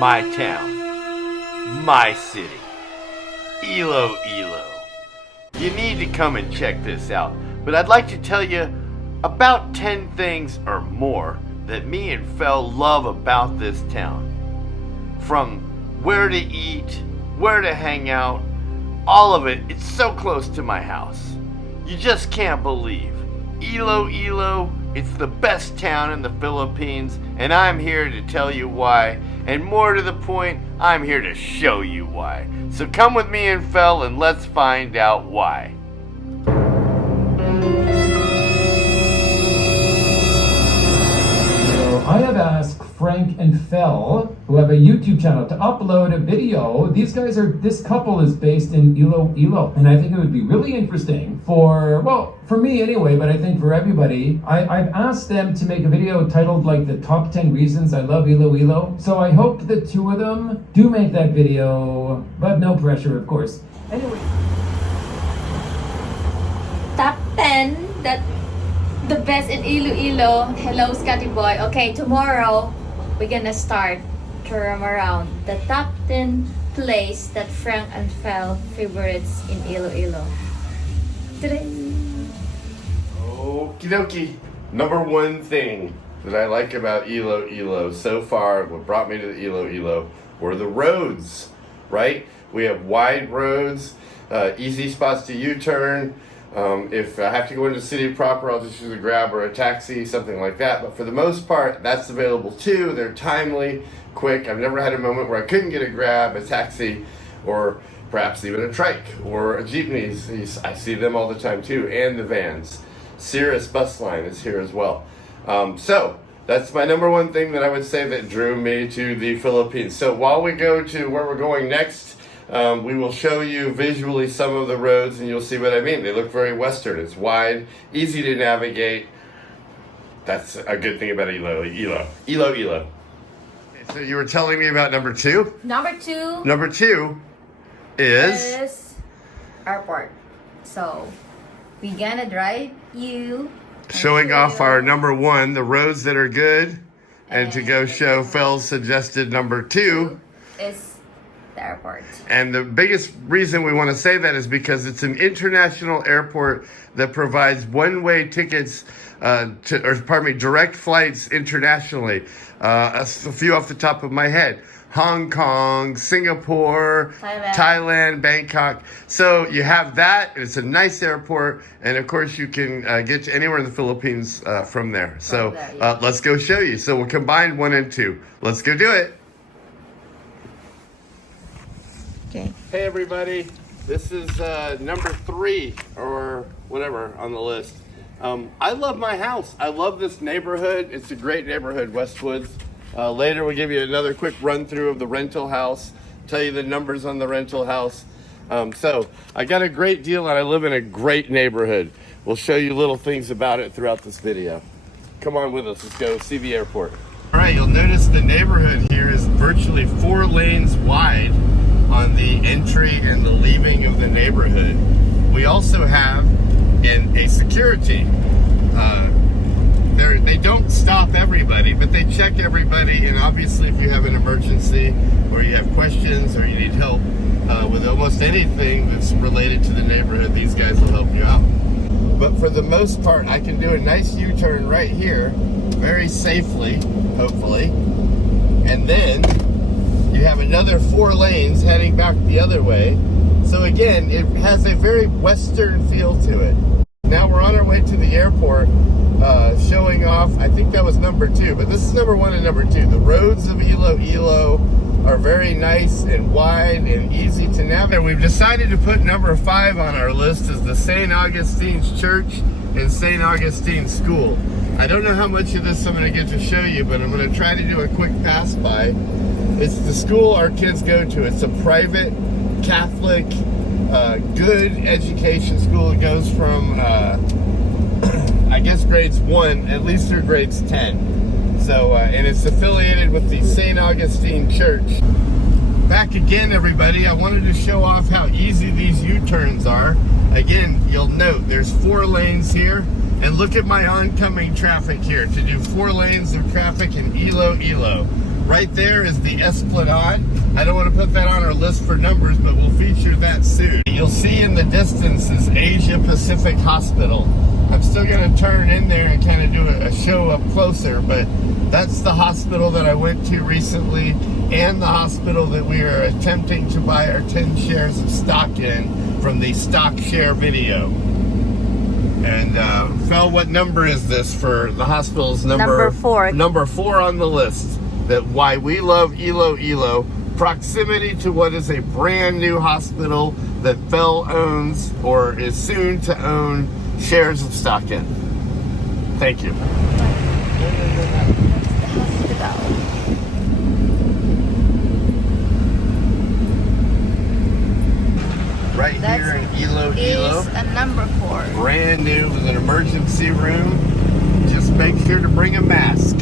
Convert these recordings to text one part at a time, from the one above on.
my town, my city, Iloilo. You need to come and check this out, but I'd like to tell you about 10 things or more that me and Fel love about this town. From where to eat, where to hang out, all of it, it's so close to my house. You just can't believe. Iloilo, it's the best town in the Philippines, and I'm here to tell you why, and more to the point, I'm here to show you why. So come with me and Fel and let's find out why. I have asked Frank and Fel, who have a YouTube channel, to upload a video. This couple is based in Iloilo, and I think it would be really interesting for me anyway, but I think for everybody. I've asked them to make a video titled like the top 10 reasons I love Iloilo. So I hope the two of them do make that video, but no pressure, of course. Anyway. Top 10 that the best in Iloilo. Hello, Scotty boy. Okay, tomorrow we're gonna start to roam around the top 10 place that Frank and Fel favorites in Iloilo. Okie dokie. Number one thing that I like about Iloilo so far, what brought me to the Iloilo, were the roads, right? We have wide roads, easy spots to U-turn. If I have to go into the city proper, I'll just use a Grab or a taxi, something like that. But for the most part, that's available too. They're timely, quick. I've never had a moment where I couldn't get a Grab, a taxi, or perhaps even a trike or a jeepney. I see them all the time too, and the vans. Cirrus bus line is here as well. So that's my number one thing that I would say that drew me to the Philippines. So while we go to where we're going next, we will show you visually some of the roads and you'll see what I mean. They look very Western. It's wide, easy to navigate. That's a good thing about Iloilo. Okay, so you were telling me about number two? Number two. Number two is airport. So we're gonna drive you. Showing off our number one, the roads that are good, and to go show Fel's suggested number two is the airport. And the biggest reason we want to say that is because it's an international airport that provides one-way tickets direct flights internationally. A few off the top of my head. Hong Kong, Singapore, Thailand, Bangkok. So you have that. It's a nice airport. And of course you can get to anywhere in the Philippines from there. So let's go show you. So we'll combine 1 and 2. Let's go do it. Okay. Hey everybody, this is number 3 or whatever on the list. I love my house. I love this neighborhood. It's a great neighborhood, Westwood. Later we'll give you another quick run through of the rental house, tell you the numbers on the rental house. So I got a great deal and I live in a great neighborhood. We'll show you little things about it throughout this video. Come on with us, let's go see the airport. All right, you'll notice the neighborhood here is virtually 4 lanes wide on the entry and the leaving of the neighborhood. We also have a security. They don't stop everybody, but they check everybody, and obviously if you have an emergency or you have questions or you need help with almost anything that's related to the neighborhood, these guys will help you out. But for the most part, I can do a nice U-turn right here, very safely, hopefully, and then you have another 4 lanes heading back the other way. So again, it has a very Western feel to it. Now we're on our way to the airport, showing off, I think that was number 2, but this is number 1 and number 2. The roads of Iloilo are very nice and wide and easy to navigate. We've decided to put number 5 on our list as the St. Augustine's Church and St. Augustine's School. I don't know how much of this I'm going to get to show you, but I'm going to try to do a quick pass by. It's the school our kids go to. It's a private, Catholic, good education school. It goes from, I guess, grades 1, at least through grades 10. So, and it's affiliated with the St. Augustine Church. Back again, everybody. I wanted to show off how easy these U-turns are. Again, you'll note there's 4 lanes here. And look at my oncoming traffic here. To do 4 lanes of traffic in Iloilo. right there is the Esplanade. I don't want to put that on our list for numbers, but we'll feature that soon. You'll see in the distance is Asia Pacific Hospital. I'm still going to turn in there and kind of do a show up closer, but that's the hospital that I went to recently and the hospital that we are attempting to buy our 10 shares of stock in from the stock share video. And Fel, what number is this for the hospital's Number 4. Number 4 on the list. That why we love Iloilo. Proximity to what is a brand new hospital that Fel owns or is soon to own shares of stock in. Thank you. Right here in Iloilo. Is a number 4. Brand new with an emergency room. Just make sure to bring a mask.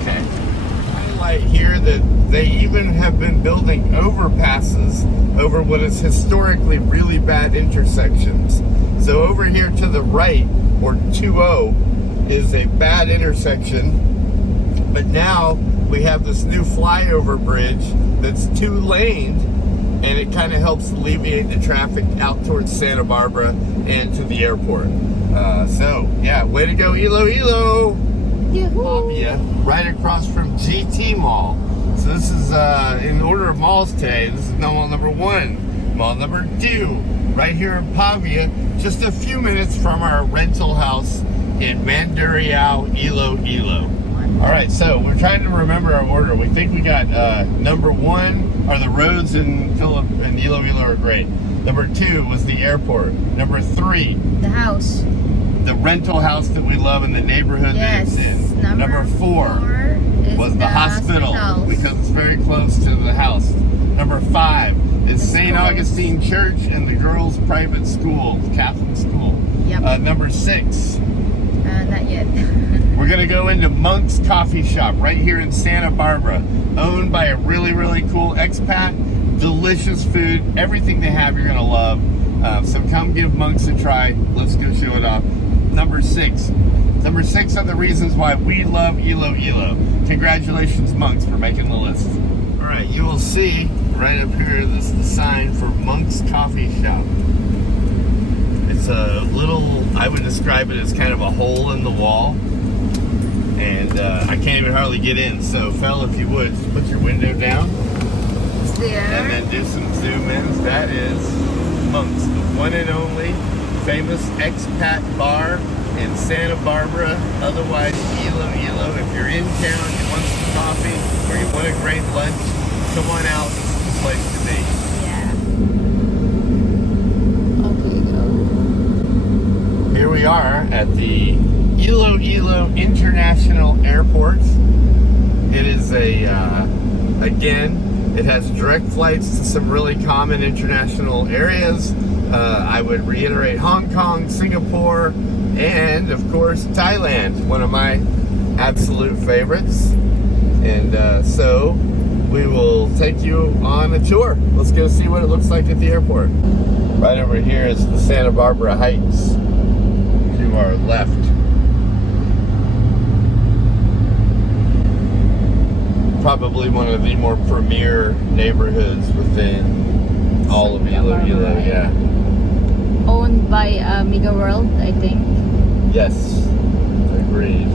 Okay. Highlight here that they even have been building overpasses over what is historically really bad intersections. So over here to the right, or 2-0, is a bad intersection. But now we have this new flyover bridge that's 2-laned, and it kind of helps alleviate the traffic out towards Santa Barbara and to the airport. So, yeah, way to go, Iloilo! Pavia, right across from GT Mall. So this is, in order of malls today, this is mall number 1. Mall number 2, right here in Pavia, just a few minutes from our rental house in Mandurriao, Iloilo. All right, so we're trying to remember our order. We think we got number 1 are the roads in Iloilo are great. Number 2 was the airport. Number 3, The house. the rental house that we love in the neighborhood that it's in. Number 4 was the hospital because it's very close to the house. Number 5 is St. Augustine Church and the girls' private school, Catholic school. Yep. Number 6. Not yet. We're going to go into Monk's Coffee Shop right here in Santa Barbara, owned by a really, really cool expat. Delicious food. Everything they have you're going to love. So come give Monk's a try. Let's go show it off. Number 6. Number 6 are the reasons why we love Iloilo. Congratulations, Monk's, for making the list. All right, you will see right up here, this is the sign for Monk's Coffee Shop. It's a little, I would describe it as kind of a hole in the wall. And I can't even hardly get in. So, Fel, if you would, just put your window down. It's there. And then do some zoom ins. That is Monk's, the one and only famous expat bar in Santa Barbara, otherwise Iloilo. If you're in town, you want some coffee, or you want a great lunch, come on out. This is the place to be. Yeah. Okay, go. Here we are at the Iloilo International Airport. It is again, it has direct flights to some really common international areas. I would reiterate Hong Kong, Singapore, and of course Thailand, one of my absolute favorites. And so we will take you on a tour. Let's go see what it looks like at the airport. Right over here is the Santa Barbara Heights to our left. Probably one of the more premier neighborhoods within all of Iloilo, yeah. Owned by Mega World, I think. Yes, agreed.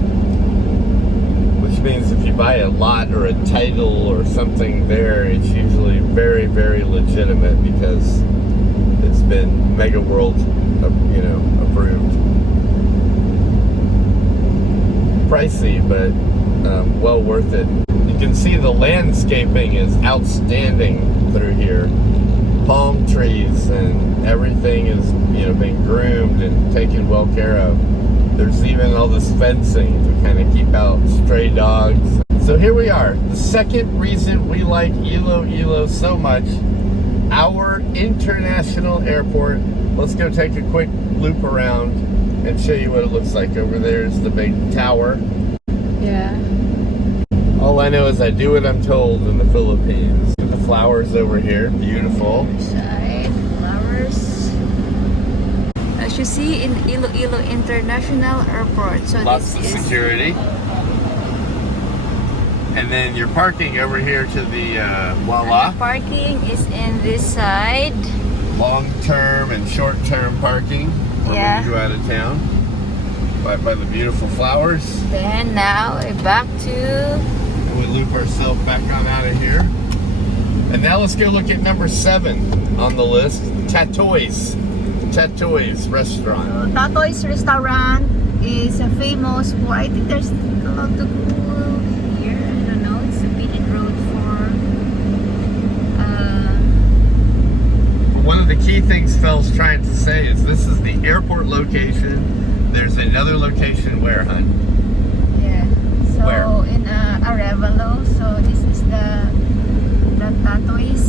Which means if you buy a lot or a title or something there, it's usually very, very legitimate because it's been Mega World, approved. Pricey, but well worth it. You can see the landscaping is outstanding through here. Palm trees and everything is, being groomed and taken well care of. There's even all this fencing to kind of keep out stray dogs. So here we are. The second reason we like Iloilo so much, our international airport. Let's go take a quick loop around and show you what it looks like. Over there is the big tower. Yeah. All I know is I do what I'm told in the Philippines. The flowers over here, beautiful. Side flowers. As you see in Iloilo International Airport. So Lots this of is security. And then your parking over here to the And the parking is in this side. long-term and short-term parking for Yeah. when you go out of town. Right by the beautiful flowers. Then now we're back to And we loop ourselves back on out of here. And now let's go look at number 7 on the list. Tatoy's restaurant. Tatoy's restaurant is famous for, I think there's a lot to go here. I don't know. It's a beaten road One of the key things Phil's trying to say is this is the airport location. There's another location where, hun? yeah. So Where? in Arevalo. So this is the Tatoy's.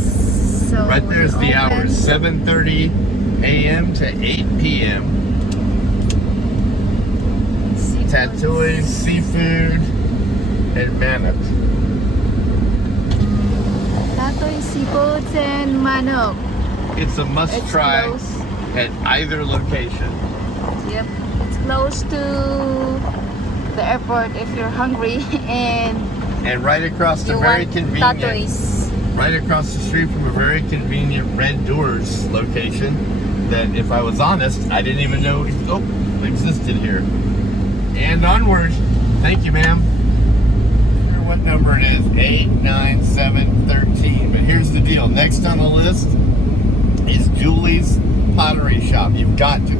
So Right there's the open. hours, 7:30 a.m. to 8 p.m. Seafoods. Tatoy's, seafood, and manok. Tatoy's Seafoods and Manok. It's a must It's try close. at either location. Yep. It's close to the airport if you're hungry and And right across the you very want convenient, Tatoy's. right across the street from a very convenient Red Doors location that, if I was honest, I didn't even know existed here. And onward. Thank you, ma'am. I don't know what number it is, 89713. But here's the deal. Next on the list is Julie's Pottery Shop. You've got to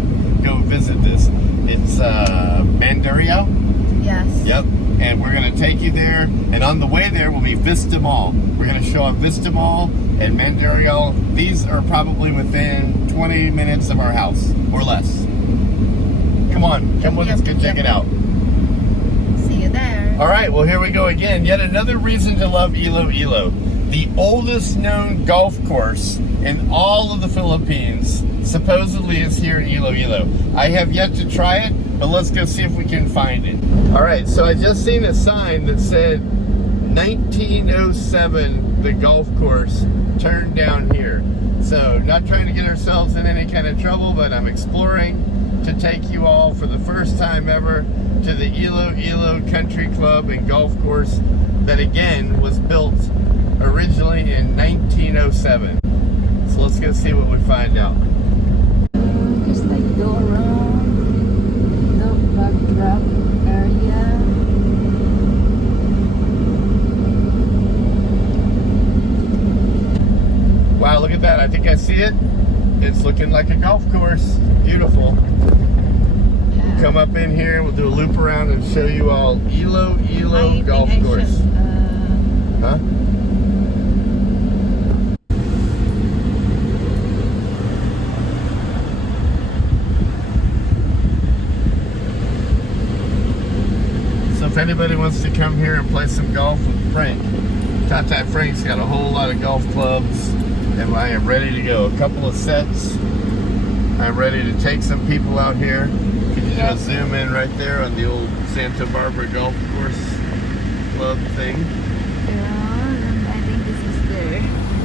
go visit this. It's Mandario. Yes. Yep. And we're going to take you there. And on the way there will be Vista Mall. We're going to show up Vista Mall and Mandario. These are probably within 20 minutes of our house or less. Come on. Come with us. Go check it out. See you there. All right. Well, here we go again. Yet another reason to love Iloilo. The oldest known golf course in all of the Philippines supposedly is here in Iloilo. I have yet to try it, but let's go see if we can find it. All right, so I just seen a sign that said 1907, the golf course turned down here. So not trying to get ourselves in any kind of trouble, but I'm exploring to take you all for the first time ever to the Iloilo Country Club and Golf Course that again was built originally in 1907. So let's go see what we find out. Just like go around the backdrop area. Wow, look at that. I think I see it. It's looking like a golf course. Beautiful. Yeah. Come up in here, we'll do a loop around and show you all Iloilo I Golf think I Course. should, Huh? So if anybody wants to come here and play some golf with Frank, Tata Frank's got a whole lot of golf clubs, and I am ready to go. A couple of sets. I'm ready to take some people out here. Can you just zoom in right there on the old Santa Barbara Golf Course Club thing? yeah, I think this is there.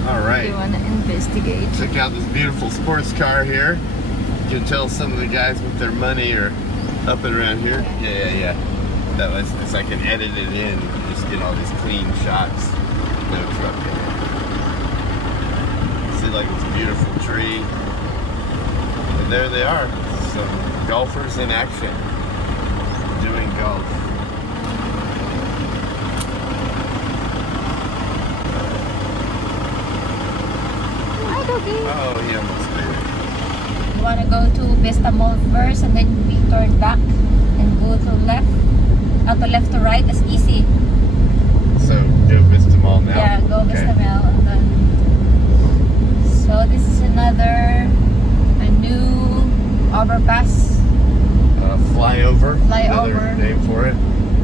All You right. want to investigate? Check out this beautiful sports car here. You can tell some of the guys with their money are up and around here. Yeah. That was, so I can edit it in and just get all these clean shots. No truck in it. See like this beautiful tree. And there they are. Some golfers in action. Doing golf. Hi, doggy. Oh, he almost made it. You want to go to Vista Mall first and then we turn back and go to left? To left to right, that's easy. So, go Vista Mall now? Yeah, go Okay. Vista Mall. And then, so this is a new overpass. Flyover, Flyover. another name for it,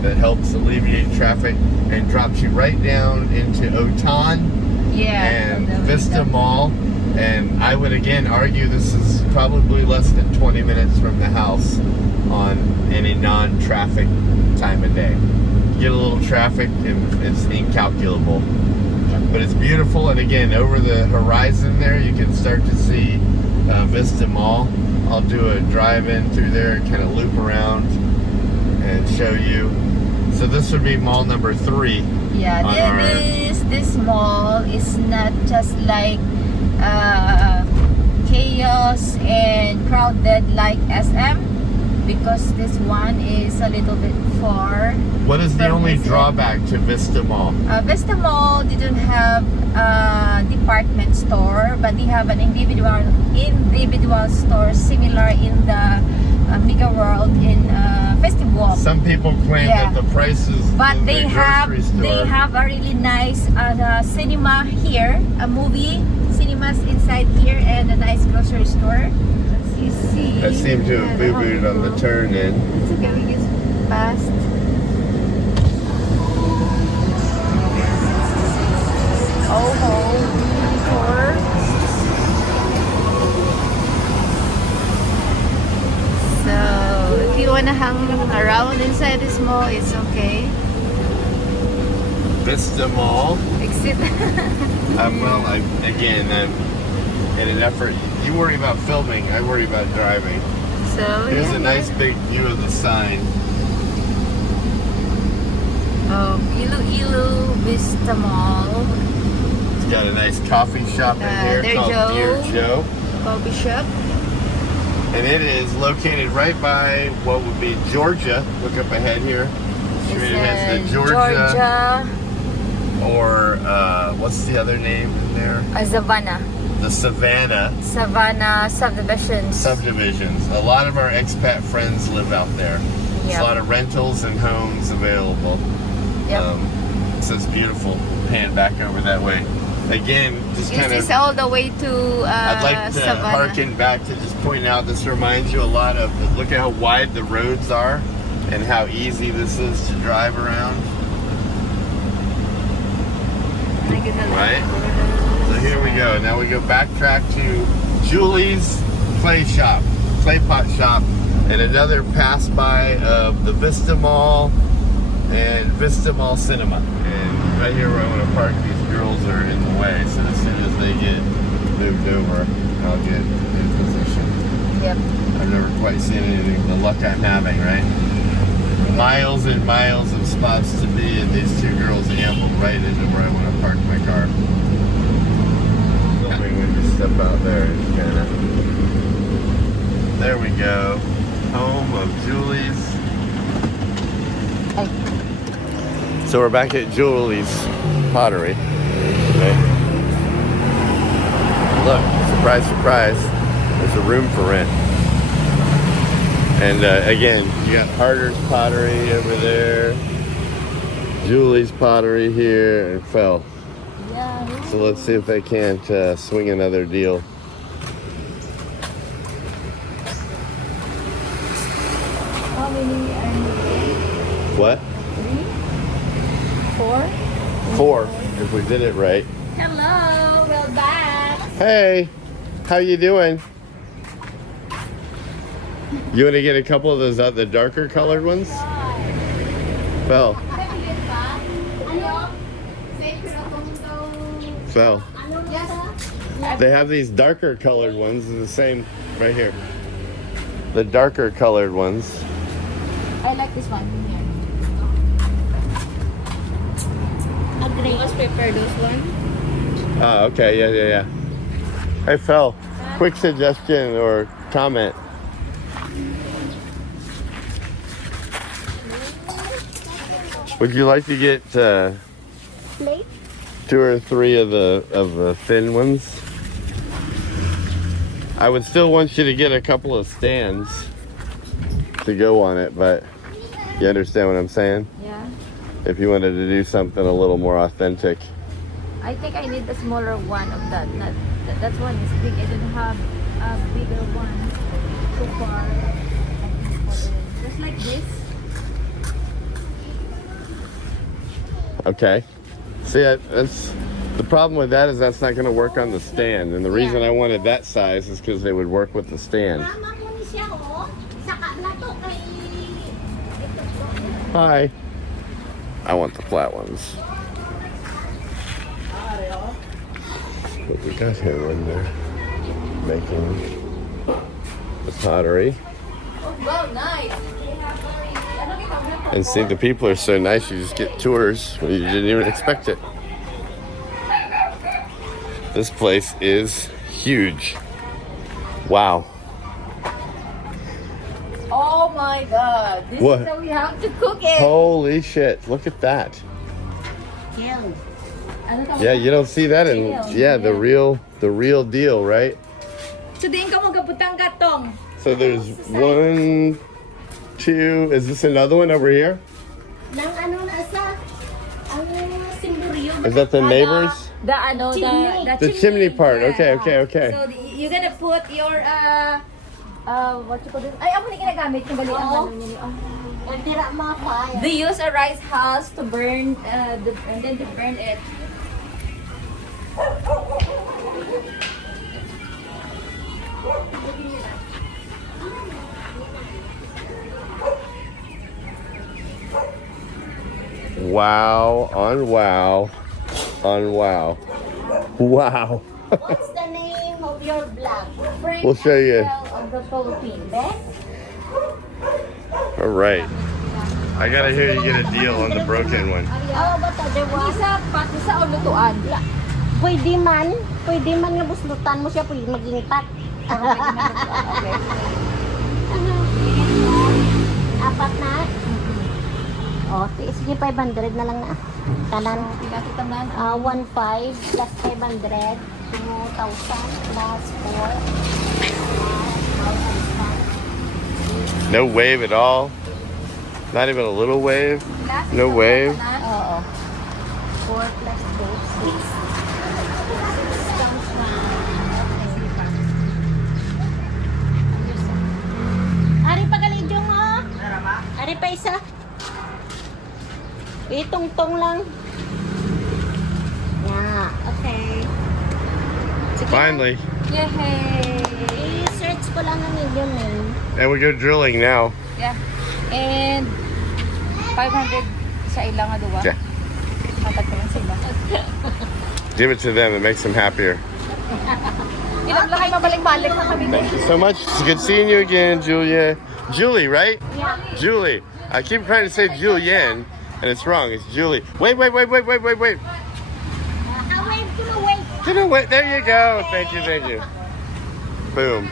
that helps alleviate traffic and drops you right down into Otan Yeah. and the Vista Mall. And I would again argue this is probably less than 20 minutes from the house on any non-traffic time of day. Get a little traffic and it's incalculable. But it's beautiful, and again, over the horizon there, you can start to see Vista Mall. I'll do a drive-in through there, kind of loop around and show you So this would be mall number 3. Yeah, On our- this mall is not just like chaos and crowded like SM, because this one is a little bit far. What is the from only SM. drawback to Vista Mall? Vista Mall didn't have a department store, but they have an individual store similar in the Mega World in Festive. Some people claim Yeah. that the prices But in they the have grocery store. they have a really nice cinema here, a movie cinemas inside here, and a nice grocery store. You see. That seemed to have boo-booed on the turn in. It's okay, we just passed. Tour. So if you wanna hang around inside this mall, it's okay. Vista Mall. Exit. Well, again, I'm in an effort. You worry about filming, I worry about driving. So Here's yeah. a nice big view of the sign. Iloilo Vista Mall It's got a nice coffee shop in here there, called Joe. Dear Joe. coffee shop. And it is located right by what would be Georgia. Look up ahead here. Straight ahead to Georgia. Or what's the other name in there? Savannah. The Savannah subdivisions. A lot of our expat friends live out there. There's Yep. a lot of rentals and homes available. Yep. This is beautiful. Pan back over that way. Again, just Is kind this of. all the way to I'd like to Savannah? harken back to just point out. This reminds you a lot of. Look at how wide the roads are, and how easy this is to drive around. Right? So here we go. Now we go backtrack to Julie's Clay Pot Shop, and another pass by of the Vista Mall and Vista Mall Cinema. And right here where I want to park, these girls are in the way. So as soon as they get moved over, I'll get in position. Yep. I've never quite seen anything, the luck I'm having, right? Miles and miles of spots to be, and these two girls amble right into where I want to park my car. When you step out there, it's kind of. There we go. Home of Julie's. So we're back at Julie's Pottery. Okay. Look, surprise, surprise. There's a room for rent. And again, you got Harder's Pottery over there, Julie's Pottery here, and Fell. Yeah. So let's see if they can't swing another deal. How many are you? What? 3? 4? 4, if we did it right. Hello, we're back. Hey, how you doing? You want to get a couple of those the darker colored ones? Fell. Fell. They have these darker colored ones, the same right here. The darker colored ones. I like this one. Agree. Let's prepare those one. Oh, okay, yeah. Hey, Phil, quick suggestion or comment. Would you like to get 2 or 3 of the thin ones? I would still want you to get a couple of stands to go on it, but you understand what I'm saying? Yeah. If you wanted to do something a little more authentic. I think I need the smaller one of that. Not that one is big. I don't have a bigger one so far. Just like this. Okay. See, that's the problem with that is that's not going to work on the stand. And the reason I wanted that size is because they would work with the stand. Hi. I want the flat ones. What we got here when they're making the pottery. Oh, wow, nice. And see, the people are so nice, you just get tours when you didn't even expect it. This place is huge. Wow. Oh my God! This What? is how we have to cook it. Holy shit, look at that. Yeah, you don't see that in, yeah, the real deal, right? So din ka magabutang gatong. So there's 1, 2, is this another one over here? Nang ano na sa ang simburyo. Is that the neighbors? The chimney part, okay. So you're gonna put your what you call this? Ay, amo ni ginagamit yung bali ang ano niya. Ang tira mga fire. They use a rice husk to burn and then to burn it. Wow, on wow, on wow. Wow. What's the name of your vlog? Frank We'll show you. of the Philippines. All right. I gotta hear you get a deal on the broken one. Oh, but other one. Isa o lutuan. Pwede man nga buslutan mo siya, pwede maginipat. Okay. Apat na. Oh, sige 500 na lang na. Kanan. Pinatitanan. 1.5 plus 500. 2,000 plus 4. No wave at all. Not even a little wave. No wave. Oo. 4 plus 2, 6. Ari pa galidyo mo. Ari pa isa. Itong-tong lang. Yeah, okay. Sige. Finally. Yay! I-search ko lang ang inyong name. And we go drilling now. Yeah. And 500 sa ilang aduwa. Yeah. Matag ko lang sila. Give it to them. It makes them happier. Ilang lang kayo mabalik-balik na kami. Thank you so much. It's good seeing you again, Julia. Julie, right? Yeah. Julie. I keep trying to say Julienne, and it's wrong. It's Julie. Wait. Wave to the wave. Wait. There you go. Thank you. Boom.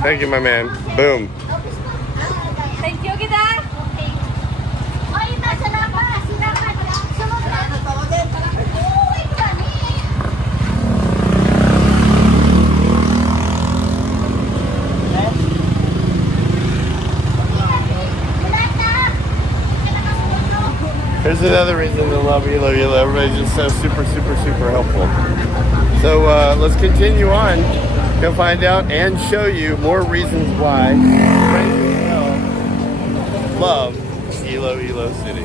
Thank you, my man. Boom. Thank you, kita! Oy, nasa labas. Sunod na. Uy, kami. Here's another reason to love Iloilo. Everybody's just so super helpful. So let's continue on. Go find out and show you more reasons why friends and Phil love Iloilo City.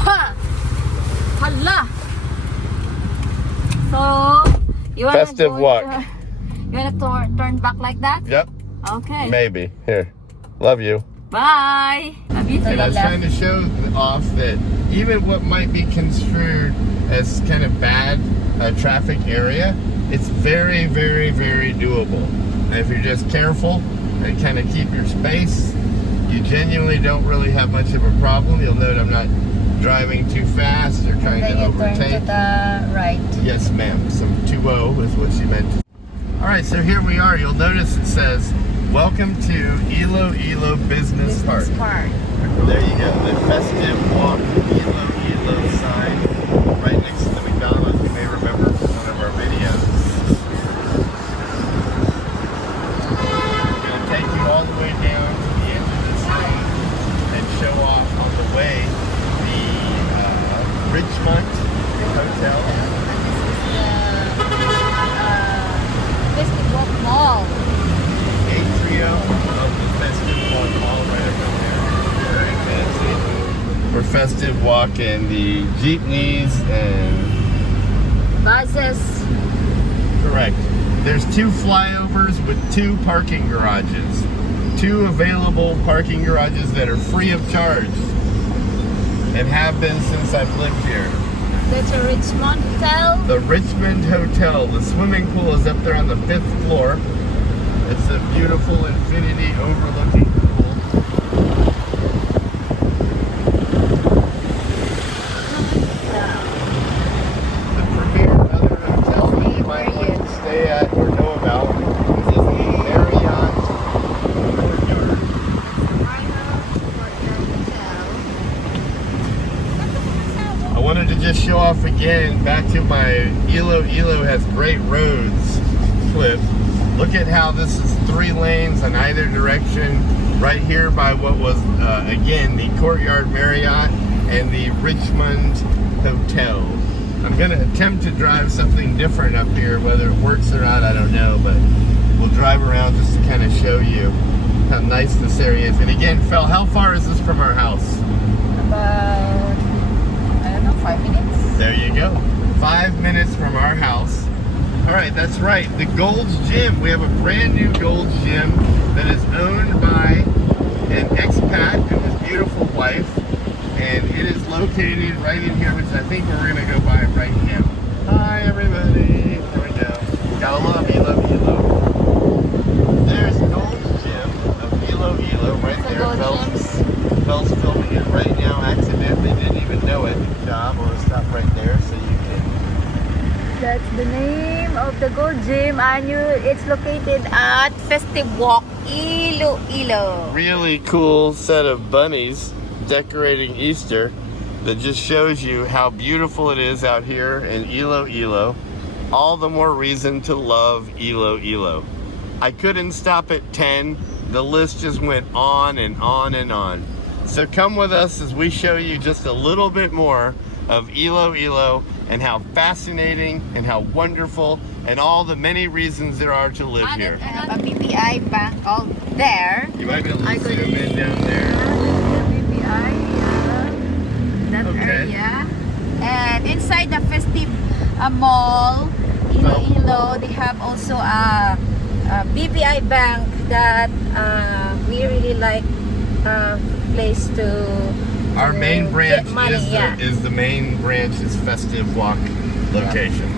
Ha! Hala! So, you wanna Festive go walk. You wanna turn back like that? Yep, Okay. maybe. Here, love you. Bye! Love you to And the I was left. trying to show off that even what might be construed as kind of bad traffic area, it's very doable. And if you're just careful and kind of keep your space, you genuinely don't really have much of a problem. You'll note I'm not driving too fast or trying to Then you turn overtake. to the right. Yes, ma'am. Some 2-0 is what she meant. All right, so here we are. You'll notice it says, "Welcome to Iloilo Business Park." There you go. The Festive Walk Iloilo sign right next to the McDonald's. You may remember from one of our videos. I'm going to take you all the way down to the end of this thing and show off on the way the Richmond Hotel. Festive Walk Mall. Atrium of the Festive Walk Mall right over there. Very fancy. For Festive Walk and the jeepneys and... Buses. Correct. There's 2 flyovers with 2 parking garages. 2 available parking garages that are free of charge and have been since I've lived here. That's a Richmond Hotel. The Richmond Hotel. The swimming pool is up there on the 5th floor. It's a beautiful infinity overlooking the pool. The premier other hotel that you might want to stay at or know about is the Marriott Courtyard. I wanted to just show off again, back to my Iloilo has great roads clip. Look at how this is 3 lanes in either direction, right here by what was, again, the Courtyard Marriott and the Richmond Hotel. I'm going to attempt to drive something different up here. Whether it works or not, I don't know, but we'll drive around just to kind of show you how nice this area is. And again, Phil, how far is this from our house? About, I don't know, 5 minutes. There you go. 5 minutes from our house. All right, that's right. The Gold's Gym. We have a brand new Gold's Gym that is owned by an expat and his beautiful wife. And it is located right in here, which I think we're going to go by right now. Hi, everybody. There we go. Gotta love Iloilo. There's Gold's Gym of Iloilo right there. Bell's filming it right now. Accidentally didn't even know it. Good job. We'll stop right there so you can. That's the name of the Gold Gym, and it's located at Festive Walk, Iloilo. Really cool set of bunnies decorating Easter that just shows you how beautiful it is out here in Iloilo. All the more reason to love Iloilo. I couldn't stop at 10. The list just went on and on and on. So come with us as we show you just a little bit more of Iloilo and how fascinating and how wonderful and all the many reasons there are to live here. I have a BPI bank all there. You might be able to zoom in down there. BPI, that Okay. area. And inside the Festive Mall, Iloilo, they have also a BPI bank that we really like place to Our main branch get money, is the main branch is Festive Walk location.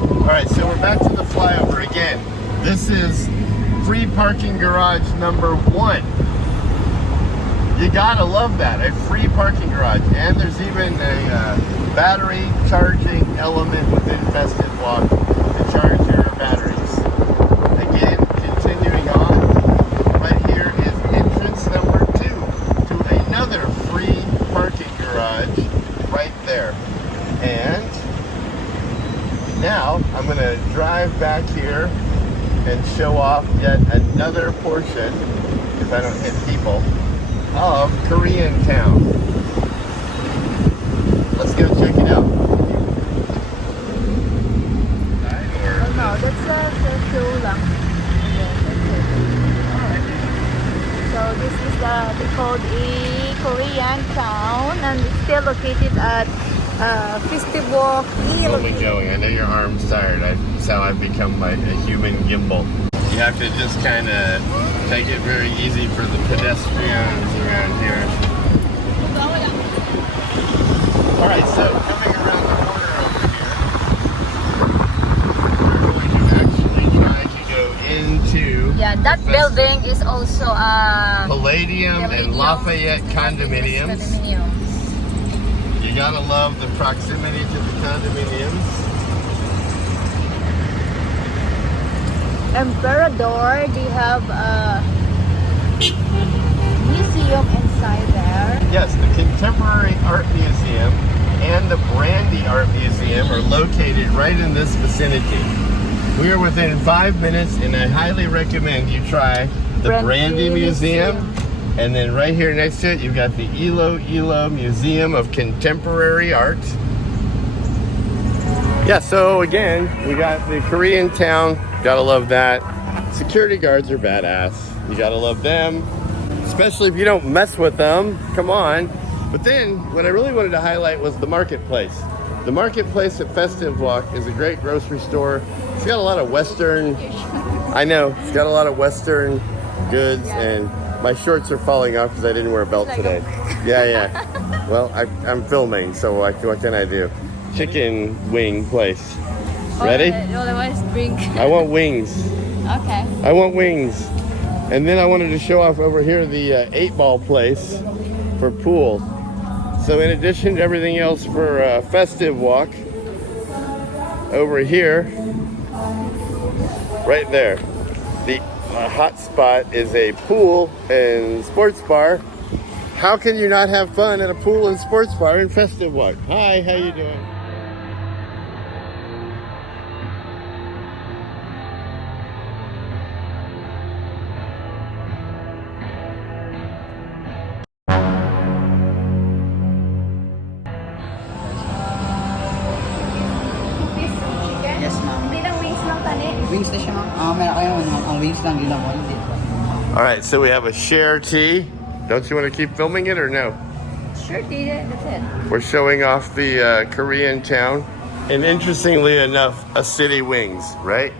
All right, so we're back to the flyover again. This is free parking garage number 1. You gotta love that, a free parking garage. And there's even a battery charging element within Festive Walk to charge your batteries. Again, continuing on, right here is entrance number 2 to another free parking garage right there. And now I'm going to drive back here and show off yet another portion, if I don't hit people, of Korean Town. Let's go check it out. No, that's a show lang. So this is they called a Korean town, and it's still located at Festive Walk, Where are we going? I know your arm's tired. That's how I've become like a human gimbal. You have to just kind of take it very easy for the pedestrians around here. All right, so coming around the corner over here, we're going to actually try to go into that building is also Palladium and Lafayette condominiums. You gotta love the proximity to the condominiums. Emperador, they have a museum inside there. Yes, the Contemporary Art Museum and the Brandy Art Museum are located right in this vicinity. We are within 5 minutes, and I highly recommend you try the Brandy Museum. And then right here next to it, you've got the Iloilo Museum of Contemporary Art. Yeah, so again, we got the Korean Town. Gotta love that. Security guards are badass. You gotta love them, especially if you don't mess with them. Come on. But then, what I really wanted to highlight was the marketplace. The marketplace at Festive Walk is a great grocery store. It's got a lot of Western, I know, it's got a lot of Western goods, and my shorts are falling off because I didn't wear a belt today. Yeah. Well, I'm filming, so what can I do? Chicken wing place. Ready? Otherwise, drink. I want wings. Okay. I want wings. And then I wanted to show off over here the 8-ball place for pool. So in addition to everything else for Festive Walk, over here, right there, the hot spot is a pool and sports bar. How can you not have fun at a pool and sports bar in Festive Walk? Hi, how you doing? Yes, ma'am. Hindi lang wings lang tani. Wings na siya, ma'am. Meron kayo, ma'am. Ang wings lang, yun lang. Wala dito. All right, so we have a share tea. Don't you want to keep filming it or no? Sure, that's it. We're showing off the Korean town. And interestingly enough, a city wings, right?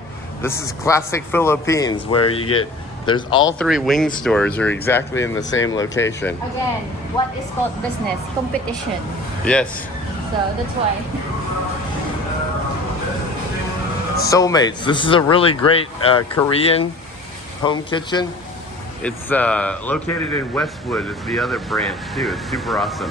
This is classic Philippines where you get, there's all 3 wing stores are exactly in the same location. Again, what is called business? Competition. Yes. So that's why. Soulmates. This is a really great Korean home kitchen. It's located in Westwood. It's the other branch too. It's super awesome.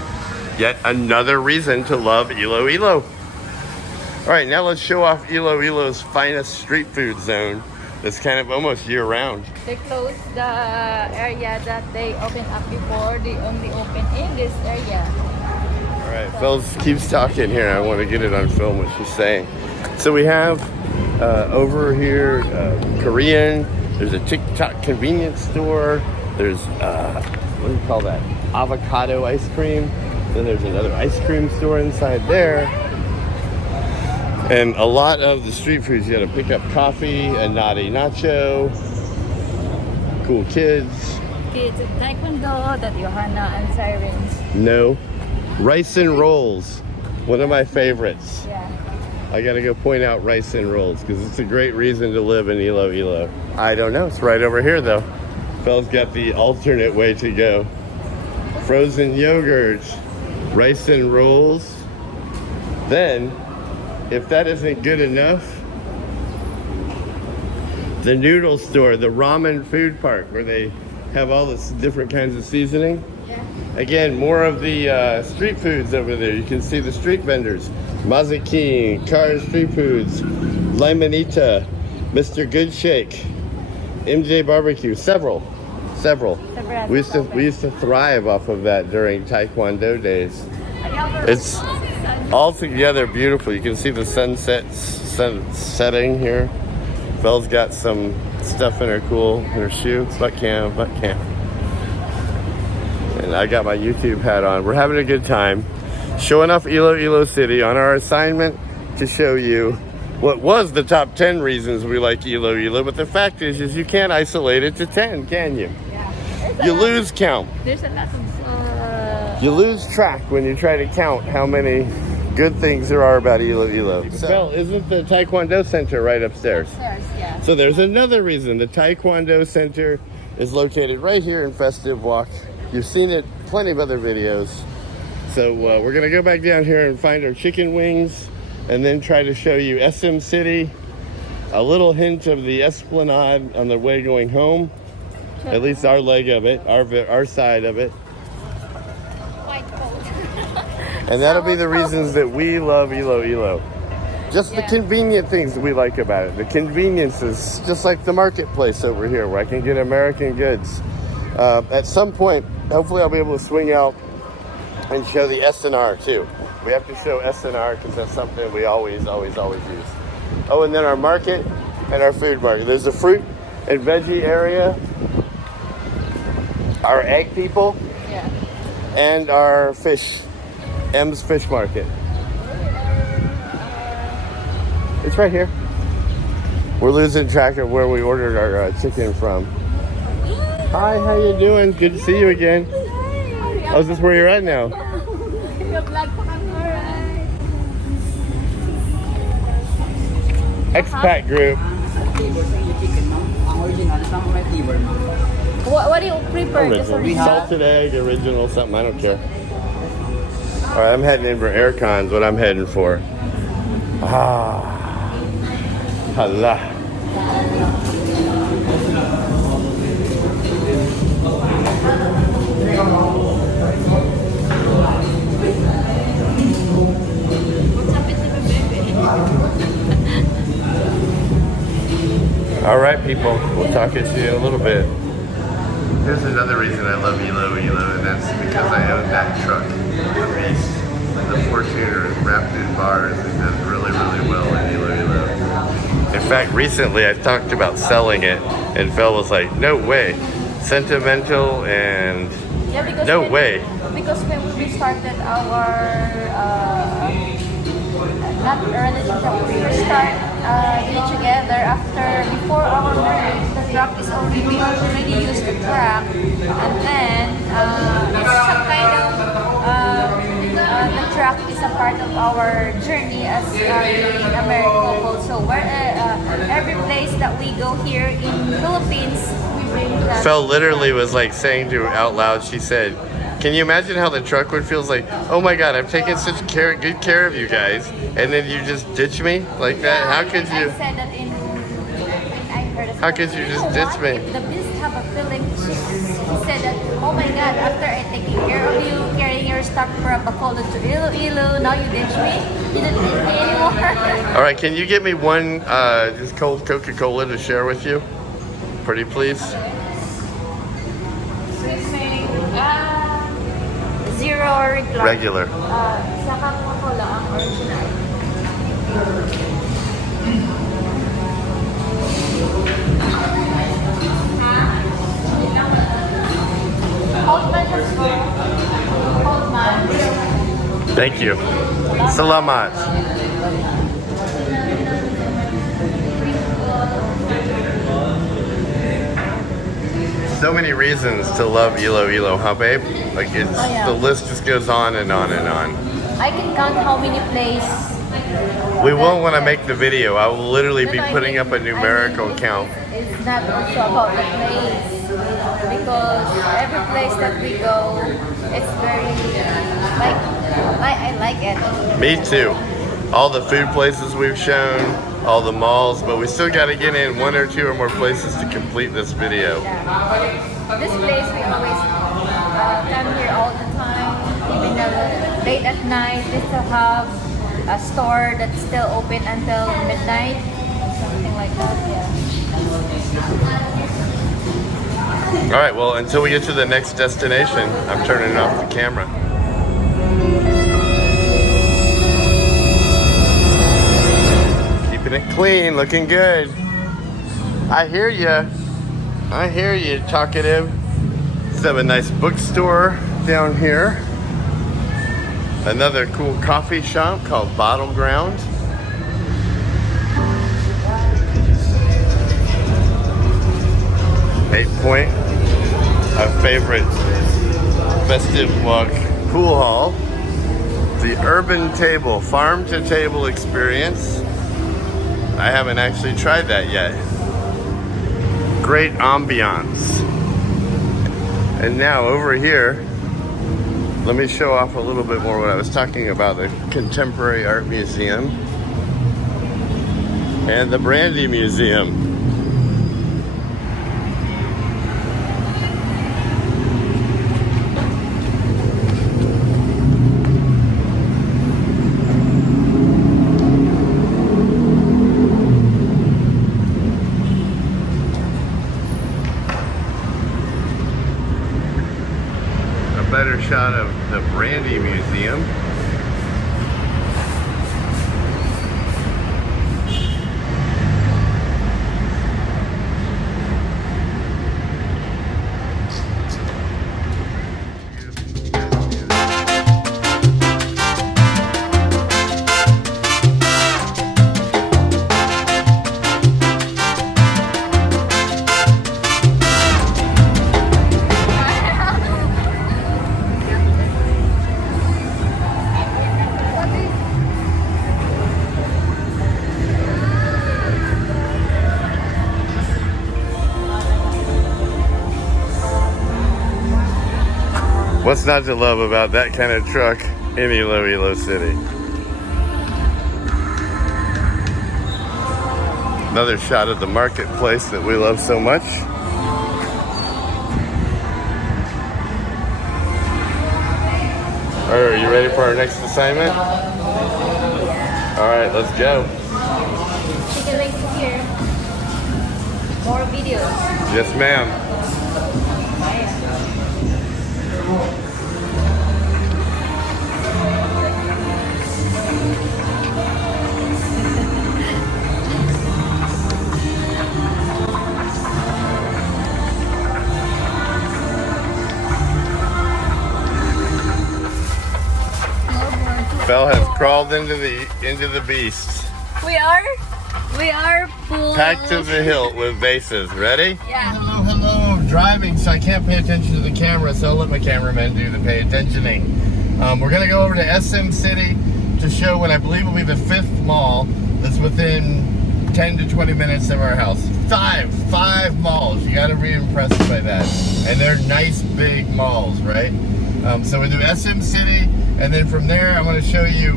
Yet another reason to love Iloilo. All right, now let's show off Iloilo's finest street food zone. That's kind of almost year round. They closed the area that they opened up before. They only open in this area. All right, Phils keeps talking here. I want to get it on film what she's saying. So we have over here Korean. There's a TikTok convenience store. There's what do you call that? Avocado ice cream. Then there's another ice cream store inside there. And a lot of the street foods, you gotta pick up coffee, a naughty nacho, cool kids. Kids in Taekwondo, that Johanna and Sirens. No. Rice and rolls. One of my favorites. Yeah. I gotta go point out rice and rolls because it's a great reason to live in Iloilo. I don't know, it's right over here though. Phil's got the alternate way to go. Frozen yogurt, rice and rolls. Then, if that isn't good enough, the noodle store, the ramen food park where they have all this different kinds of seasoning. Yeah. Again, more of the street foods over there. You can see the street vendors. Mazakin, Cars Street Foods, Limonita, Mr. Good Shake, MJ Barbecue, several. We used to thrive off of that during Taekwondo days. It's all together beautiful. You can see the sun setting here. Belle's got some stuff in her shoe. Butt cam. And I got my YouTube hat on. We're having a good time. Showing off Iloilo City on our assignment to show you what was the top 10 reasons we like Iloilo. But the fact is you can't isolate it to 10, can you? Yeah. You lose count. There's a lot of... You lose track when you try to count how many good things there are about Iloilo. Belle, isn't the Taekwondo Center right upstairs? Upstairs, yeah. So there's another reason. The Taekwondo Center is located right here in Festive Walk. You've seen it, plenty of other videos. So we're gonna go back down here and find our chicken wings and then try to show you SM City, a little hint of the Esplanade on the way going home. At least our leg of it, our side of it. Quite cold. And that'll be the reasons that we love Iloilo. Just the convenient things that we like about it. The convenience is just like the marketplace over here where I can get American goods. At some point, hopefully I'll be able to swing out and show the SNR too. We have to show SNR because that's something we always use. Oh, and then our market and our food market. There's a fruit and veggie area, our egg people, and our fish, M's Fish Market. It's right here. We're losing track of where we ordered our chicken from. Hi, how you doing? Good to see you again. Oh, is this where you're at now? Expat group. What do you prefer? Just Original. Salted egg, original, something, I don't care. Alright, I'm heading in for aircon's what I'm heading for. Ah. Allah. All right, people. We'll talk to you in a little bit. There's another reason I love Iloilo, and that's because I own that truck. The Beast, the Fortuner, is wrapped in bars and does really, really well in Iloilo. In fact, recently I talked about selling it, and Phil was like, no way. Sentimental and Yeah, because no way. Because when we started our not relationship, we start be together before our marriage. The truck is already we already used the truck, and then it's some kind of the truck is a part of our journey as being a married couple. So every place that we go here in Philippines, we bring that. Phil literally was like saying to her out loud, she said, can you imagine how the truck would feel? Like, oh my God, I've taken such good care of you guys, and then you just ditch me like that? How could you? I said that when I heard it. How could you just ditch me? If the Beast have a feeling, she said that, oh my God, after I taking care of you, carrying your stuff from Bacolod to Iloilo, now you ditch me? You didn't ditch me anymore? All right, can you get me one just cold Coca-Cola to share with you? Pretty please. Zero regular. Regular. Saka Coca-Cola ang original. Thank you. Salamat. So many reasons to love Iloilo, huh, babe? Like it's the list just goes on and on and on. I can count how many places. We won't want to make the video. I will literally be putting up a numerical count. It's not also about the place, because every place that we go, it's very I like it. Me too. All the food places we've shown, all the malls, but we still got to get in one or two or more places to complete this video. Yeah. This place we always come here all the time, even late at night. They still have a store that's still open until midnight, something like that. Yeah. All right, well, until we get to the next destination, I'm turning off the camera. Keeping it clean, looking good. I hear you. I hear you, talkative. Let's have a nice bookstore down here. Another cool coffee shop called Bottle Ground. Eight Point, our favorite Festive walk pool hall. The Urban Table, farm to table experience. I haven't actually tried that yet. Great ambiance. And now over here, let me show off a little bit more what I was talking about, the Contemporary Art Museum and the Brandy Museum. Better shot of the Brandy Museum. What's not to love about that kind of truck in Iloilo City? Another shot of the marketplace that we love so much. All right, are you ready for our next assignment? All right, let's go. Chicken legs here. more videos. Yes, ma'am. Belle has crawled into the beast. We are full. Packed to the hilt with bases. Ready? Yeah. Hello, hello. I'm driving, so I can't pay attention to the camera, so I'll let my cameraman do the pay attentioning. We're going to go over to SM City to show what I believe will be the 5th mall that's within 10 to 20 minutes of our house. Five malls. You got to be impressed by that. And they're nice big malls, right? So we do SM City, and then from there I want to show you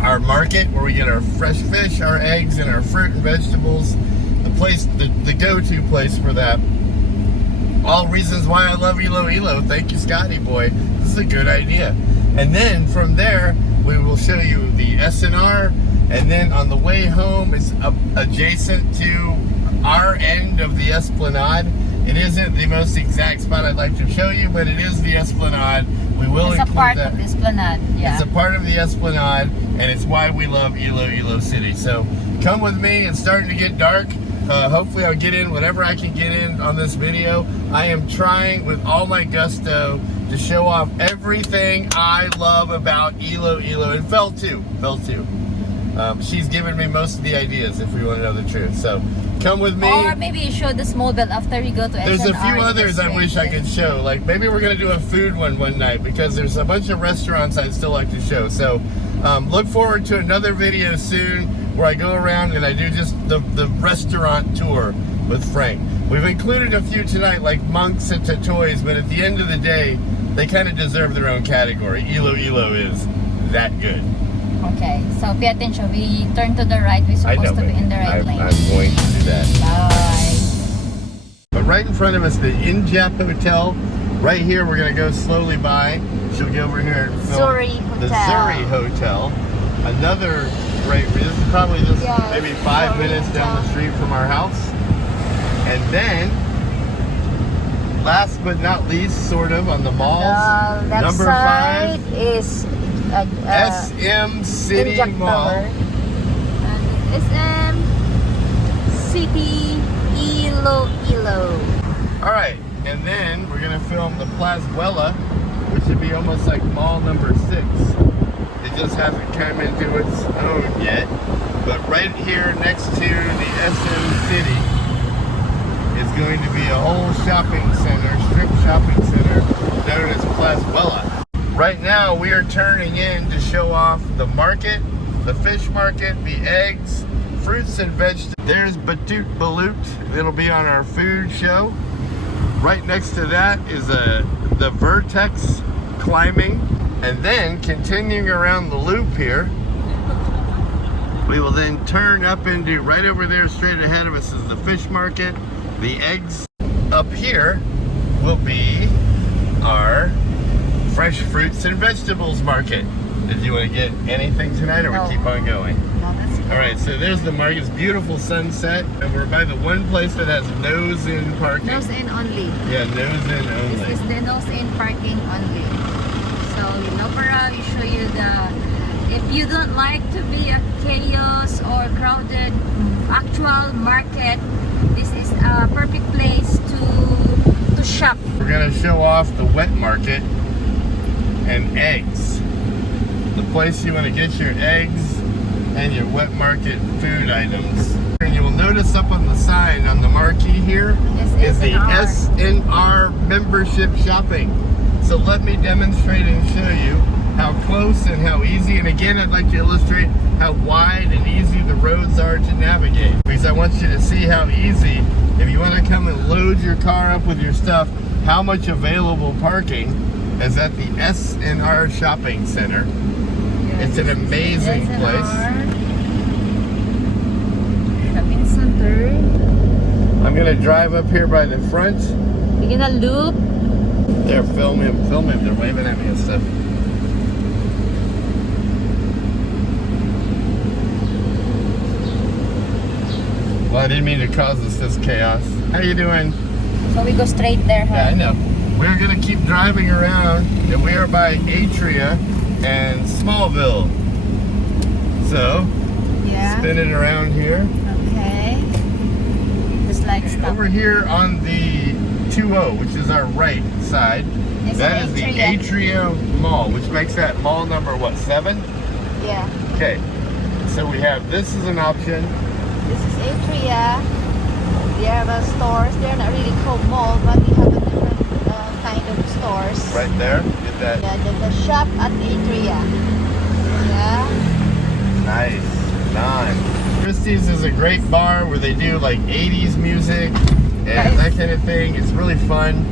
our market where we get our fresh fish, our eggs, and our fruit and vegetables. The go-to place for that. All reasons why I love Iloilo. Thank you, Scotty boy. This is a good idea. And then from there, we will show you the SNR, and then on the way home, it's adjacent to our end of the Esplanade. It isn't the most exact spot I'd like to show you, but it is the Esplanade. We will It's include a part that. of the Esplanade. Yeah. It's a part of the Esplanade, and it's why we love Iloilo City. So come with me. It's starting to get dark. Hopefully I'll get in whatever I can get in on this video. I am trying with all my gusto to show off everything I love about Iloilo, and Fel too. She's given me most of the ideas, if we want to know the truth. So come with me. Or maybe you show the small belt after we go to SNR. There's a few others I wish I could show. Like maybe we're gonna do a food one night, because there's a bunch of restaurants I'd still like to show. So look forward to another video soon where I go around and I do just the restaurant tour with Frank. We've included a few tonight, like Monks and Tatoys, but at the end of the day, they kind of deserve their own category. Iloilo is that good. Okay, so pay attention. We turn to the right. We're I know, supposed to be but in the right I'm lane. going to do that. Bye. But right in front of us, the Injap Hotel. Right here, we're gonna go slowly by. She'll get over here and film Zuri the Hotel. Zuri Hotel. Another great. This is probably just Yeah, maybe 5 Zuri minutes down the Hotel. street from our house. And then, last but not least, sort of on the malls. The left number side 5, is SM City Inject Mall. Tower. SM City Iloilo. All right, and then we're gonna film the Plazuela, which would be almost like mall number 6. It just hasn't come into its own yet. But right here next to the SM City is going to be a whole shopping center, strip shopping center, known as Plazuela. Right now we are turning in to show off the market, the fish market, the eggs, fruits and vegetables. There's Batut Balut. It'll be on our food show. Right next to that is the Vertex climbing. And then continuing around the loop here, we will then turn up into, right over there straight ahead of us is the fish market, the eggs. Up here will be our fresh fruits and vegetables market. Did you want to get anything tonight, or No. we keep on going? No, that's All right, so there's the market. It's beautiful sunset, and we're by the one place that has nose-in parking. nose in only. Yeah, nose-in only. This is the nose in parking only. So overall, we show you if you don't like to be a chaos or crowded actual market, this is a perfect place to shop. We're gonna show off the wet market and eggs. The place you want to get your eggs and your wet market food items. And you will notice up on the sign on the marquee here is the SNR membership shopping. So let me demonstrate and show you how close and how easy, and again I'd like to illustrate how wide and easy the roads are to navigate, because I want you to see how easy, if you want to come and load your car up with your stuff, how much available parking is at the SNR shopping center. It's an amazing place. Shopping center. I'm gonna drive up here by the front. We're gonna loop. They're filming, they're waving at me and stuff. Well, I didn't mean to cause us this chaos. How you doing? So we go straight there, huh? Yeah, I know. We're gonna keep driving around, and we are by Atria and Smallville. So, Yeah. spin it around here. Okay. Just like stop. Over here on the 2O, which is our right side, It's that is the Atria Mall, which makes that mall number, what, 7? Yeah. Okay, so we have, this is an option. This is Atria. They have stores. They're not really called mall, but they have a different kind of stores. Right there, get that. Yeah, the shop at Atria. Yeah. Nice. Christie's is a great bar where they do like 80s music and that kind of thing. It's really fun.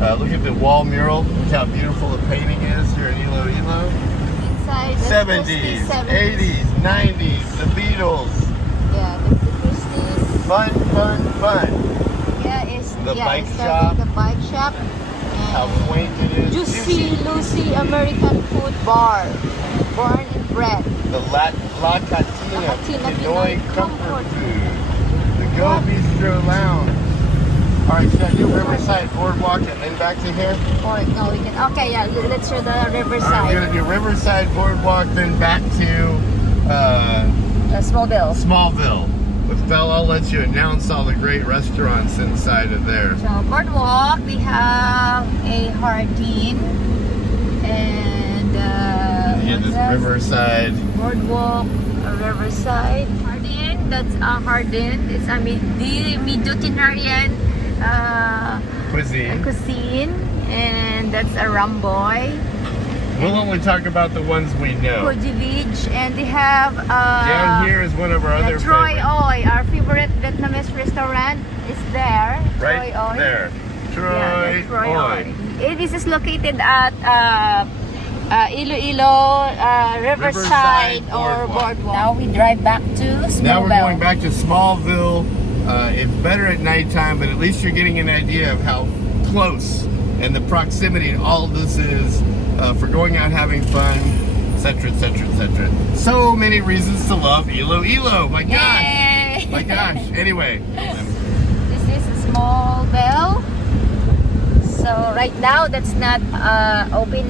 Look at the wall mural. Look how beautiful the painting is here in Iloilo. Inside the 70s, 80s, 90s, the Beatles. Yeah, that's the Christie's. Fun. Yeah, it's The bike it's shop. The bike shop. How quaint it is. Juicy Lucy American Food Bar. Born and bred. The La Cantina, Pinoy Comfort Food. The Go Bistro Lounge. Alright, should I do Riverside Boardwalk and then back to here? Or no, we can. Okay, yeah. Let's show the Alright, Riverside. we're gonna do Riverside Boardwalk, then back to Smallville. Smallville. With Belle, I'll let you announce all the great restaurants inside of there. So Boardwalk, we have a Hardin and Yeah, this Riverside. Boardwalk, a Riverside, Hardin. That's Hardin. It's a Mediterranean cuisine, and that's a Ramboy. We'll only talk about the ones we know. Koji Beach, and they have Down here is one of our other Troy favorites. Oy, our favorite Vietnamese restaurant, is there. Right Troy Oy. there. Troy, Yeah, the Troy Oy. Oy. This is located at Iloilo, Riverside or Boardwalk. Now we drive back to Smallville. Now we're going back to Smallville. It's better at nighttime, but at least you're getting an idea of how close and the proximity to all of this is for going out having fun, etc., etc., etc. So many reasons to love Iloilo. My gosh. Yay! My gosh. Anyway. This is Smallville. So right now that's not open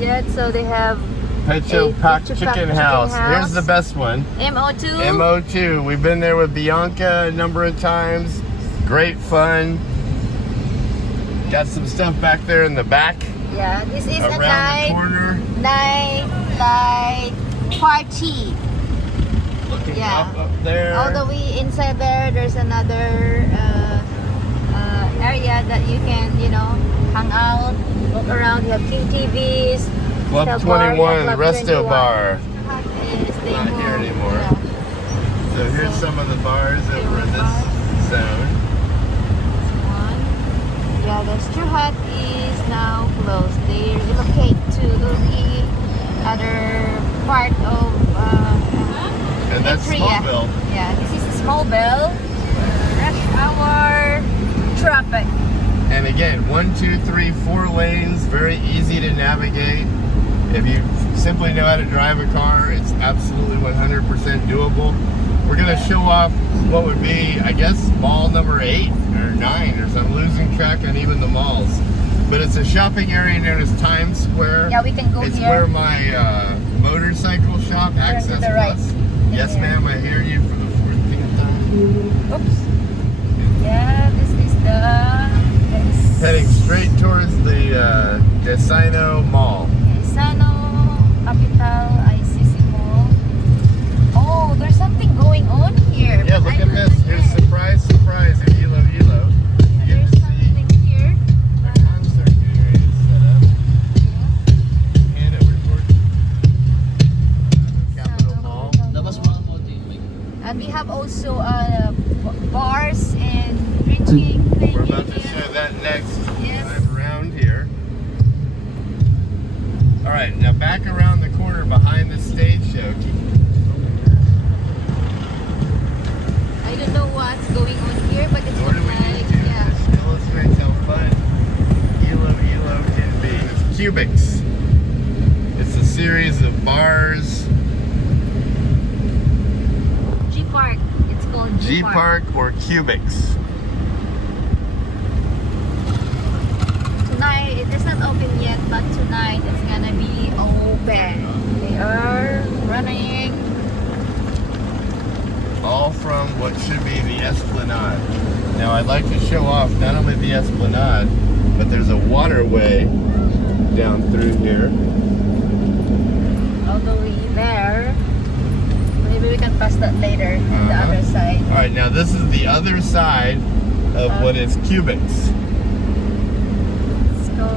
yet. So they have Pecho a Pack Pecho Chicken Pack House. Chicken House. Here's the best one. MO2. MO2. We've been there with Bianca a number of times. Great fun. Got some stuff back there in the back. Yeah, this is a Around the corner. night party. Looking Yeah. up there. All the way inside there's another area that you can, hang out, walk around. You have King TVs, Club hotel bar, 21, Club Resto 21. Bar. Yes, they Not here move. anymore. Yeah. So here's some of the bars over in this zone. One. Yeah, the Straw Hut is now closed. They relocate to the other part of And that's Atria. Smallville. Yeah, this is Smallville. Rush hour traffic. And again, 1, 2, 3, 4 lanes, very easy to navigate. If you simply know how to drive a car, it's absolutely 100% doable. We're gonna show off what would be, I guess, mall number 8 or 9 or something. I'm losing track on even the malls. But it's a shopping area known as Times Square. Yeah, we can go It's here. where my motorcycle shop, Turn to Access the right. Plus. Yes, Here. ma'am, I hear you for the 14th time. Oops. Yeah, this is Heading straight towards the Desino Mall. Sano Capital ICC Mall. Oh, there's something going on here. Yeah, look at this. Here's surprise, surprise in Iloilo. You get There's to see something here. the concert area set up. And it reports Capitol Mall. And we have also bars and drinking. We're about to show that next. Yes. Drive around here. All right, now back around the corner behind the stage show. I don't know what's going on here, but it's Nor do we like, need to. yeah. This illustrates how fun Iloilo can be. It's Cubics. It's a series of bars. G Park. It's called called G Park or Cubics. Tonight it is not open yet, but tonight it's gonna be open. They are running. All from what should be the Esplanade. Now I'd like to show off not only the Esplanade, but there's a waterway down through here. All the way there. Maybe we can pass that later on the other side. Alright, now this is the other side of what is Cubics. Let's go.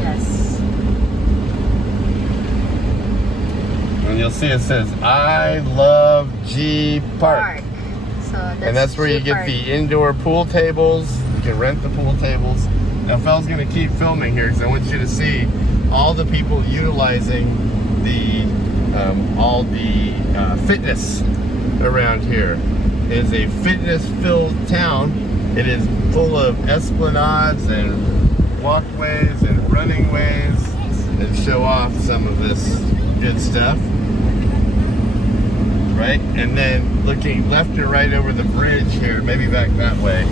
Yes. And you'll see it says, I love G Park. So And that's where you G get Park. the indoor pool tables. You can rent the pool tables. Now, Phil's going to keep filming here because I want you to see all the people utilizing the all the fitness around here. It is a fitness-filled town. It is full of esplanades and walkways and running ways that show off some of this good stuff. Right? And then looking left or right over the bridge here, maybe back that way.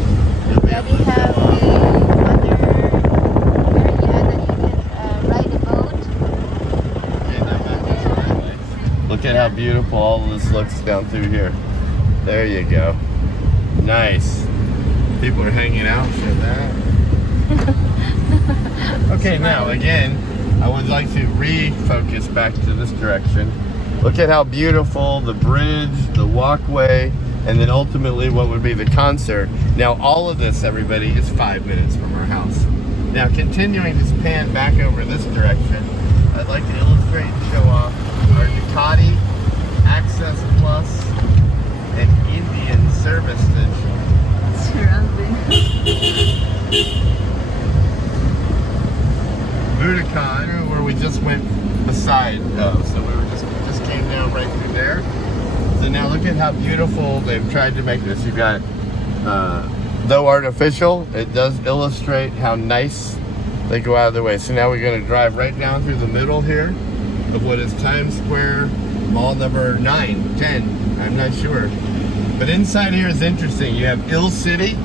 You'll be Yeah, able we to show have off. a area that you can ride a boat. Okay, now back this way. Look at how beautiful all of this looks down through here. There you go. Nice. People are hanging out. Show that. Okay, now again, I would like to refocus back to this direction. Look at how beautiful the bridge, the walkway, and then ultimately what would be the concert. Now all of this, everybody, is 5 minutes from our house. Now continuing to pan back over this direction, I'd like to illustrate and show off our Ducati Access Plus and Indian service station. Budokan, where we just went beside of. So we were just came down right through there. So now look at how beautiful they've tried to make this. You've got, though artificial, it does illustrate how nice they go out of the way. So now we're going to drive right down through the middle here of what is Times Square, mall number 9, 10, I'm not sure. But inside here is interesting. You have Ill City,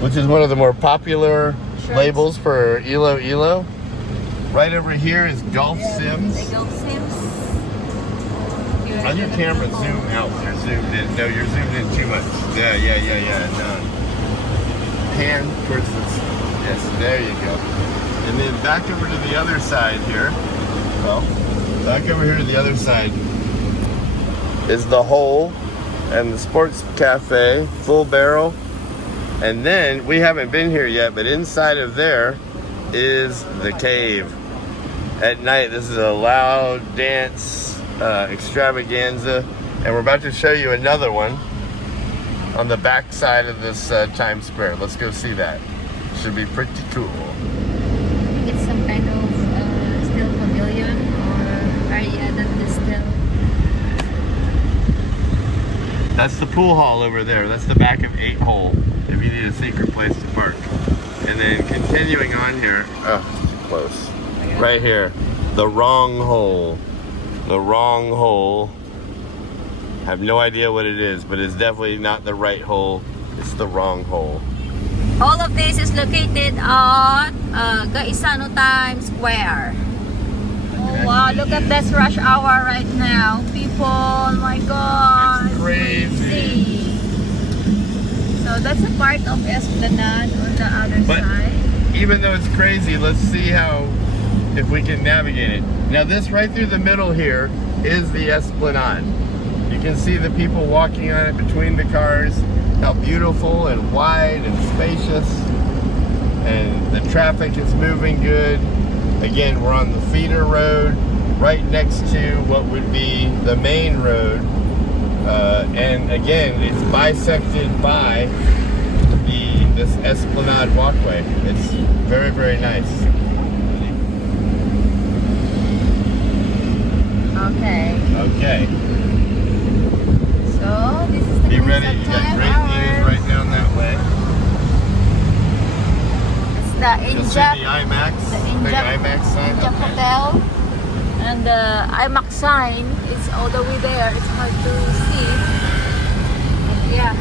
which is one of the more popular labels for Iloilo. Right over here is Golf Sims. Golf Sims. On your camera, zoom out. You're zoomed in. No, you're zoomed in too much. Yeah. No. Pan towards this. Yes, there you go. And then back over to the other side here. Well, back over here to the other side is the Hole and the Sports Cafe, Full Barrel. And then, we haven't been here yet, but inside of there is the Cave. At night, this is a loud dance extravaganza, and we're about to show you another one on the back side of this Times Square. Let's go see that. Should be pretty cool. It's some kind of still pavilion or area that is still. That's the pool hall over there. That's the back of 8 Hole, if you need a secret place to park. And then continuing on here, too close. Right here, the Wrong Hole. The Wrong Hole. Have no idea what it is, but it's definitely not the right hole. It's the wrong hole. All of this is located on Gaisano Times Square. Oh wow, look at this rush hour right now. People, oh my god. It's crazy. So that's a part of Esplanade on the other side. Even though it's crazy, let's see if we can navigate it. Now this right through the middle here is the Esplanade. You can see the people walking on it between the cars, how beautiful and wide and spacious, and the traffic is moving good. Again, we're on the feeder road right next to what would be the main road, and again, it's bisected by this Esplanade walkway. It's very, very nice. Okay. So this is the Be ready. You got great views right down that way. It's the You'll see the IMAX, big IMAX sign. Injap Hotel. And the IMAX sign is all the way there. It's hard to see. But Yeah.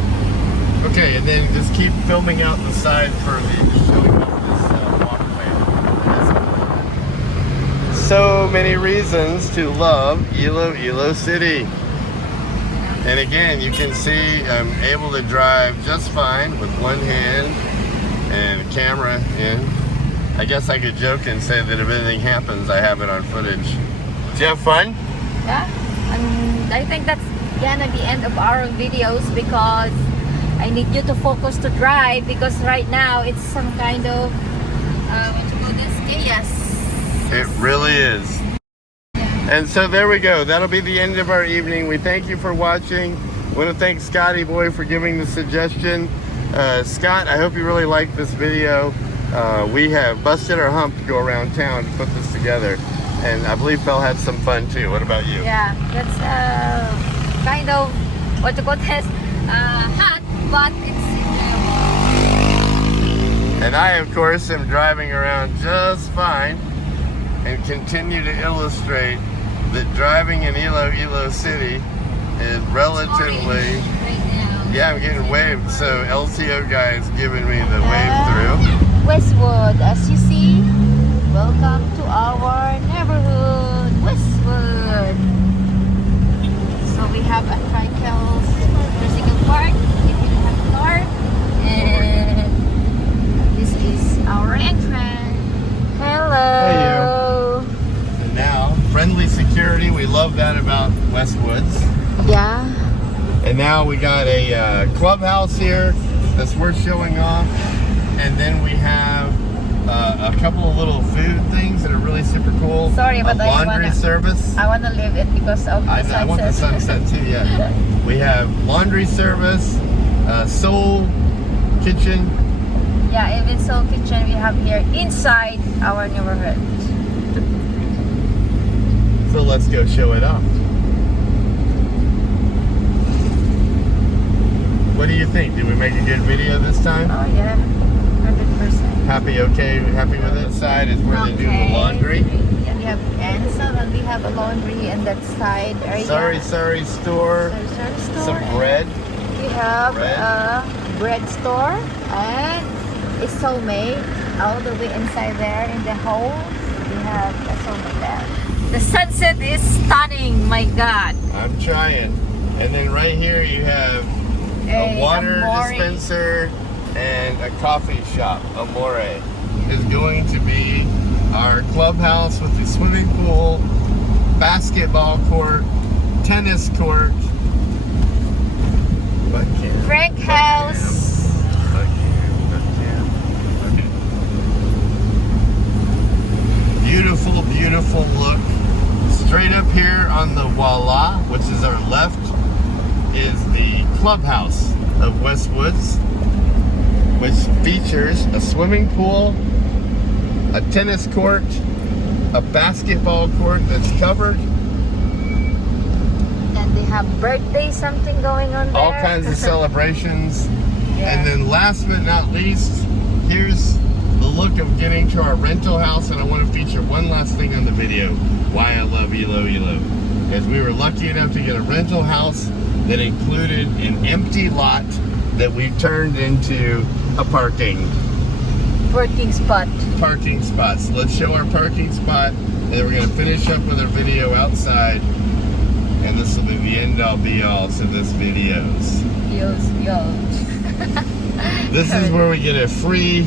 Okay, and then just keep filming out the side for the showing off this walkway. So many reasons to love Iloilo City. And again, you can see I'm able to drive just fine with one hand and a camera in. I guess I could joke and say that if anything happens, I have it on footage. Did you have fun? Yeah. And I think that's gonna be end of our videos because I need you to focus to drive because right now it's some kind of what you call this? Chaos. It really is. And so there we go. That'll be the end of our evening. We thank you for watching. I want to thank Scotty Boy for giving the suggestion. Scott, I hope you really liked this video. We have busted our hump to go around town to put this together. And I believe Phil had some fun too. What about you? Yeah, that's kind of what you call this? Hot, but it's And I, of course, am driving around just fine and continue to illustrate that driving in Iloilo City is relatively... right now. Yeah, I'm getting waved, so LTO guy's giving me the wave through. Westwood, as you see, welcome to our neighborhood, Westwood. So we have a Trikel's bicycle park if you have a car, and this is our entrance. Hello. And now, friendly security, we love that about Westwoods. Yeah. And now we got a clubhouse here that's worth showing off. And then we have a couple of little food things that are really super cool. Sorry, but a laundry service. I want to leave it because of the sunset. I want the sunset too, yeah. We have laundry service, Soul Kitchen. Yeah, even Soul Kitchen we have here inside our neighborhood. So let's go show it off. What do you think? Did we make a good video this time? Oh yeah, 100%. Happy with it? Side is where they do the laundry. Yeah, we have Ansel and we have a laundry in that side area. Sorry store. Sorry, store. Some bread. We have Bread. a bread store and it's soulmate all the way inside there in the hole. We have a soulmate there. The sunset is stunning, my God. I'm trying. And then right here you have a water dispenser and a coffee shop. Amore is going to be our clubhouse with the swimming pool, basketball court, tennis court. Frank House. Okay. Beautiful, beautiful look. Straight up here on the Voila, which is our left, is the clubhouse of Westwoods, which features a swimming pool, a tennis court, a basketball court that's covered, And they have birthday something going on there. all kinds of celebrations. And then last but not least, here's the look of getting to our rental house. And I want to feature one last thing on the video, why I love Iloilo. Is we were lucky enough to get a rental house that included an empty lot that we turned into a parking spot. So let's show our parking spot, and then we're going to finish up with our video outside. And this will be the end all be all to this videos. This is where we get a free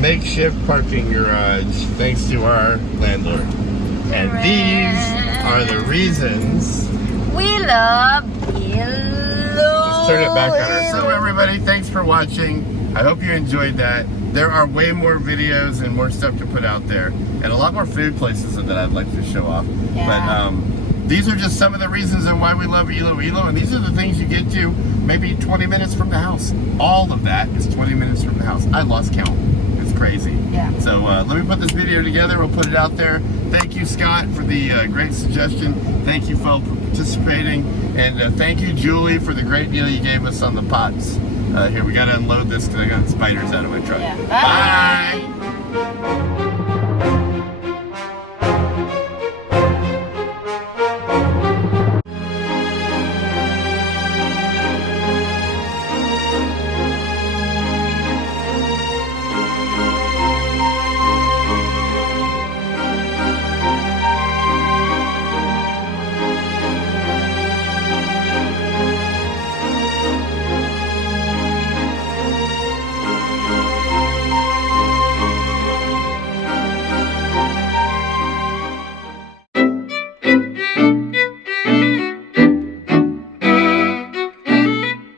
makeshift parking garage thanks to our landlord. And these are the reasons we love Iloilo. Let's turn it back on her. So everybody, thanks for watching. I hope you enjoyed that. There are way more videos and more stuff to put out there, and a lot more food places that I'd like to show off. Yeah. But these are just some of the reasons and why we love Iloilo, and these are the things you get to maybe 20 minutes from the house. All of that is 20 minutes from the house. I lost count. It's crazy. Yeah. So let me put this video together. We'll put it out there. Thank you, Scott, for the great suggestion. Thank you, Phil, for participating. And thank you, Julie, for the great deal you gave us on the pots. Here, we got to unload this because I got spiders out of my truck. Yeah. Bye.